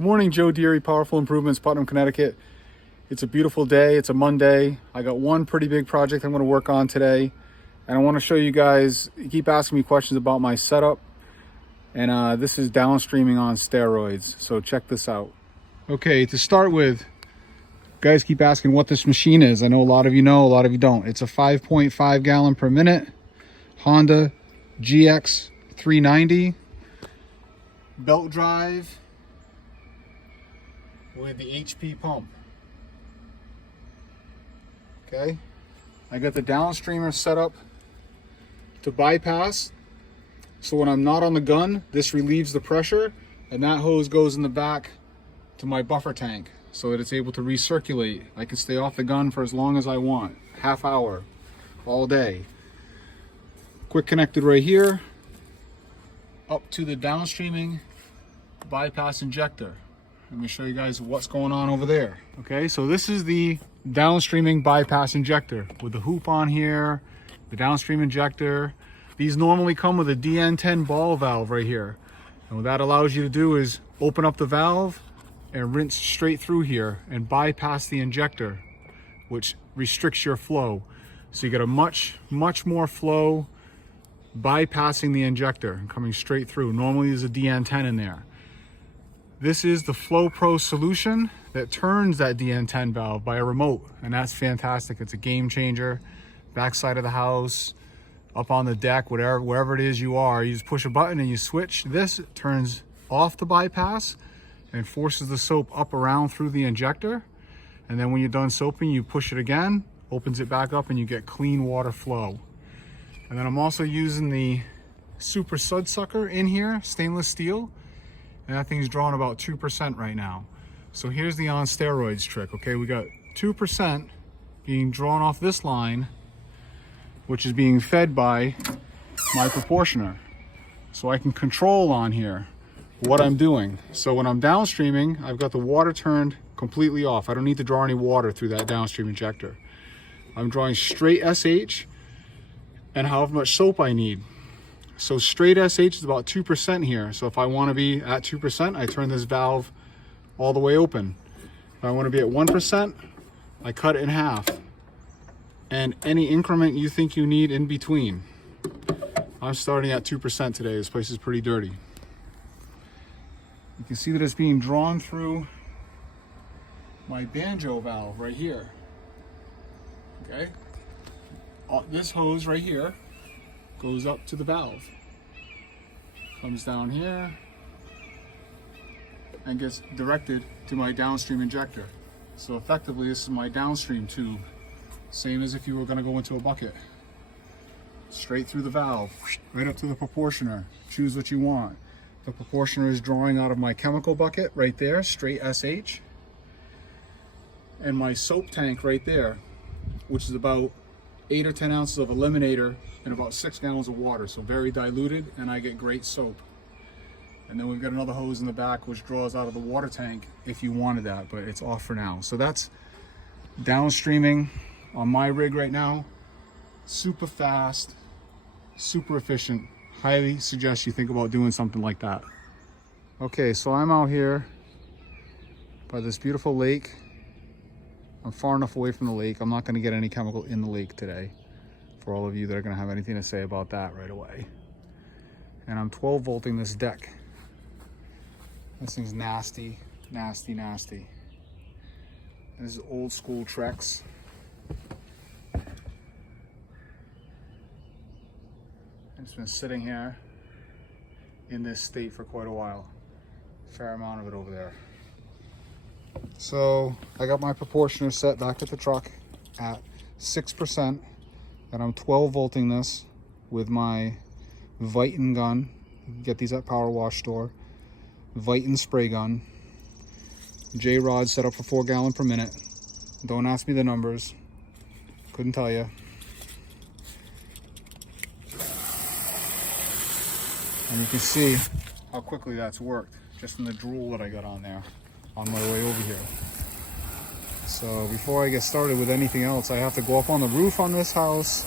Good morning, Joe Deary, Powerful Improvements, Putnam, Connecticut. It's a beautiful day. It's a Monday. I got one pretty big project I'm going to work on today. And I want to show you guys, you keep asking me questions about my setup. And this is downstreaming on steroids. So check this out. Okay, to start with, guys keep asking what this machine is. I know a lot of you know, a lot of you don't. It's a 5.5 gallon per minute Honda GX 390 belt drive with the HP pump. Okay, I got the downstreamer set up to bypass, so when I'm not on the gun, this relieves the pressure, and that hose goes in the back to my buffer tank so that it's able to recirculate. I can stay off the gun for as long as I want, half hour, all day. Quick connected right here up to the downstreaming bypass injector. Let me show you guys what's going on over there. Okay, so this is the downstreaming bypass injector with the hoop on here, the downstream injector. These normally come with a DN10 ball valve right here. And what that allows you to do is open up the valve and rinse straight through here and bypass the injector, which restricts your flow. So you get a much more flow bypassing the injector and coming straight through. Normally there's a DN10 in there. This is the Flow Pro solution that turns that DN10 valve by a remote, and that's fantastic. It's a game changer. Backside of the house, up on the deck, wherever it is you are, you just push a button and you switch. This turns off the bypass and forces the soap up around through the injector. And then when you're done soaping, you push it again, opens it back up, and you get clean water flow. And then I'm also using the Super Sud Sucker in here, stainless steel. And that thing's drawing about 2% right now. So here's the on steroids trick, okay? We got 2% being drawn off this line, which is being fed by my proportioner. So I can control on here what I'm doing. So when I'm downstreaming, I've got the water turned completely off. I don't need to draw any water through that downstream injector. I'm drawing straight SH and however much soap I need. So straight SH is about 2% here. So if I want to be at 2%, I turn this valve all the way open. If I want to be at 1%, I cut it in half. And any increment you think you need in between. I'm starting at 2% today. This place is pretty dirty. You can see that it's being drawn through my banjo valve right here. Okay? This hose right here goes up to the valve, comes down here, and gets directed to my downstream injector. So effectively, this is my downstream tube, same as if you were going to go into a bucket. Straight through the valve, right up to the proportioner. Choose what you want. The proportioner is drawing out of my chemical bucket right there, straight SH, and my soap tank right there, which is about 8 or 10 ounces of eliminator and about 6 gallons of water, so very diluted, and I get great soap. And then we've got another hose in the back which draws out of the water tank if you wanted that, but it's off for now. So that's downstreaming on my rig right now. Super fast, super efficient. Highly suggest you think about doing something like that. Okay, so I'm out here by this beautiful lake. I'm far enough away from the lake. I'm not going to get any chemical in the lake today, for all of you that are going to have anything to say about that right away. And I'm 12 volting this deck. This thing's nasty, nasty, nasty. And this is old school Trex. It's been sitting here in this state for quite a while. Fair amount of it over there. So I got my proportioner set back at the truck at 6%, and I'm 12 volting this with my Viton gun. You can get these at Power Wash store. Viton spray gun. J-rod set up for 4 gallon per minute. Don't ask me the numbers. Couldn't tell you. And you can see how quickly that's worked just in the drool that I got on there on my way over here. So before I get started with anything else, I have to go up on the roof on this house,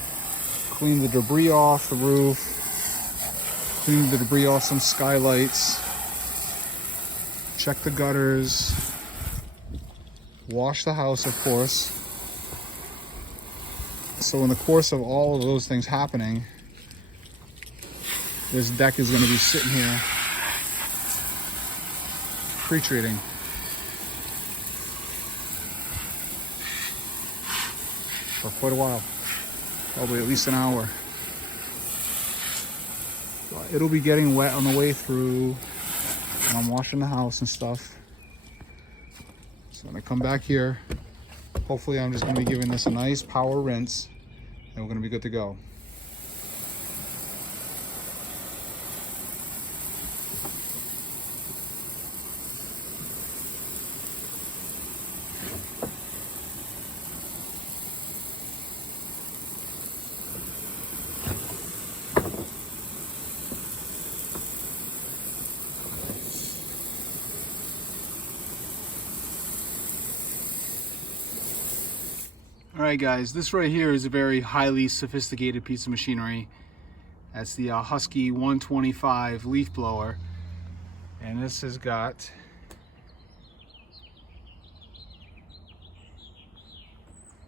clean the debris off the roof, clean the debris off some skylights, check the gutters, wash the house, of course. So in the course of all of those things happening, this deck is going to be sitting here pre-treating. For quite a while, probably at least an hour. But it'll be getting wet on the way through when I'm washing the house and stuff. So when I come back here, hopefully I'm just going to be giving this a nice power rinse and we're going to be good to go. Alright guys, this right here is a very highly sophisticated piece of machinery. That's the Husky 125 leaf blower. And this has got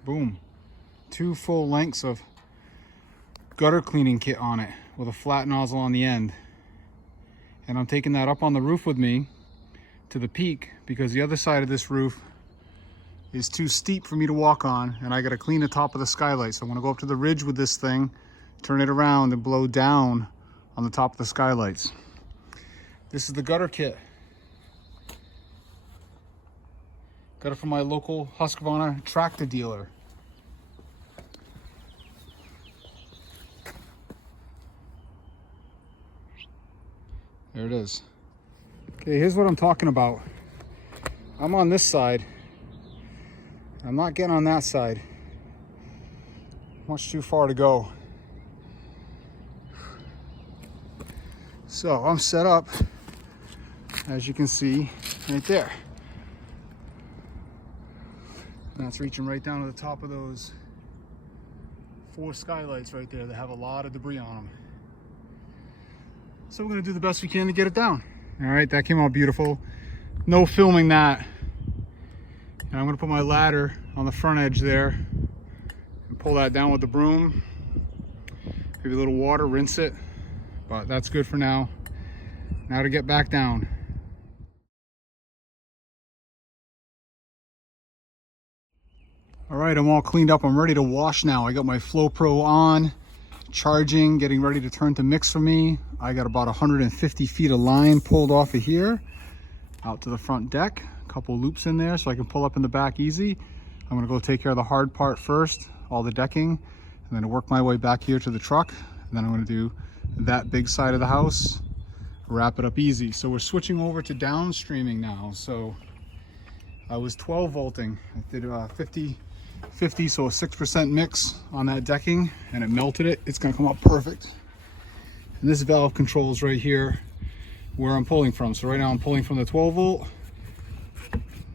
boom, 2 full lengths of gutter cleaning kit on it with a flat nozzle on the end. And I'm taking that up on the roof with me to the peak because the other side of this roof is too steep for me to walk on, and I got to clean the top of the skylight. So I'm going to go up to the ridge with this thing, turn it around and blow down on the top of the skylights. This is the gutter kit. Got it from my local Husqvarna tractor dealer. There it is. Okay, here's what I'm talking about. I'm on this side. I'm not getting on that side. Much too far to go. So I'm set up, as you can see, right there. And that's reaching right down to the top of those 4 skylights right there that have a lot of debris on them. So we're gonna do the best we can to get it down. All right, that came out beautiful. No filming that. And I'm gonna put my ladder on the front edge there and pull that down with the broom. Maybe a little water, rinse it, but that's good for now. Now to get back down. All right, I'm all cleaned up. I'm ready to wash now. I got my Flow Pro on, charging, getting ready to turn to mix for me. I got about 150 feet of line pulled off of here out to the front deck. Couple loops in there so I can pull up in the back easy. I'm gonna go take care of the hard part first, all the decking, and then work my way back here to the truck. And then I'm gonna do that big side of the house, wrap it up easy. So we're switching over to downstreaming now. So I was 12 volting. I did 50, so a 6% mix on that decking, and it melted it. It's gonna come out perfect. And this valve controls right here where I'm pulling from. So right now I'm pulling from the 12 volt.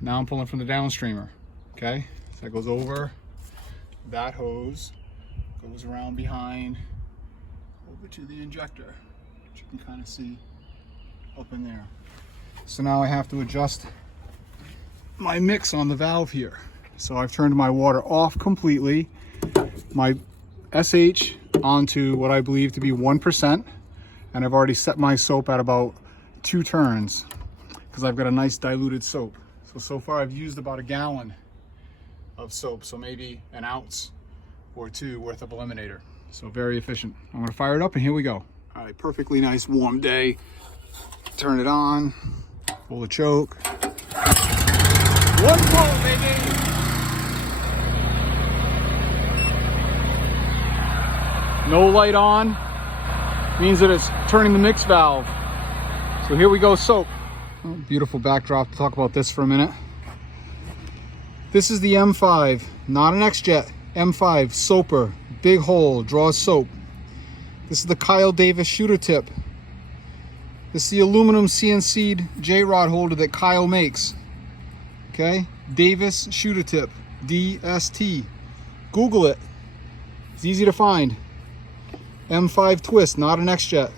Now I'm pulling from the downstreamer, okay? So that goes over that hose, goes around behind, over to the injector, which you can kind of see up in there. So now I have to adjust my mix on the valve here. So I've turned my water off completely, my SH onto what I believe to be 1%, and I've already set my soap at about 2 turns because I've got a nice diluted soap. So far I've used about 1 gallon of soap, so maybe 1 ounce or 2 worth of eliminator. So very efficient. I'm gonna fire it up and here we go. All right, perfectly nice warm day. Turn it on, pull the choke. 1 volt, baby! No light on, means that it's turning the mix valve. So here we go, soap. Oh, beautiful backdrop to talk about this for a minute. This is the M5, not an X-Jet, M5 soaper, big hole, draws soap. This is the Kyle Davis shooter tip. This is the aluminum CNC'd J-rod holder that Kyle makes. Okay, Davis shooter tip, DST. Google it, it's easy to find. M5 twist, not an X-Jet.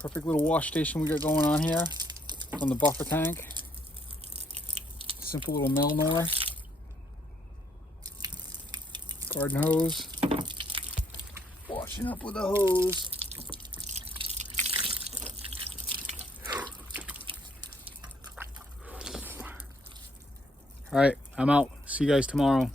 Perfect little wash station we got going on here from the buffer tank. Simple little Melnor garden hose. Washing up with a hose. All right, I'm out. See you guys tomorrow.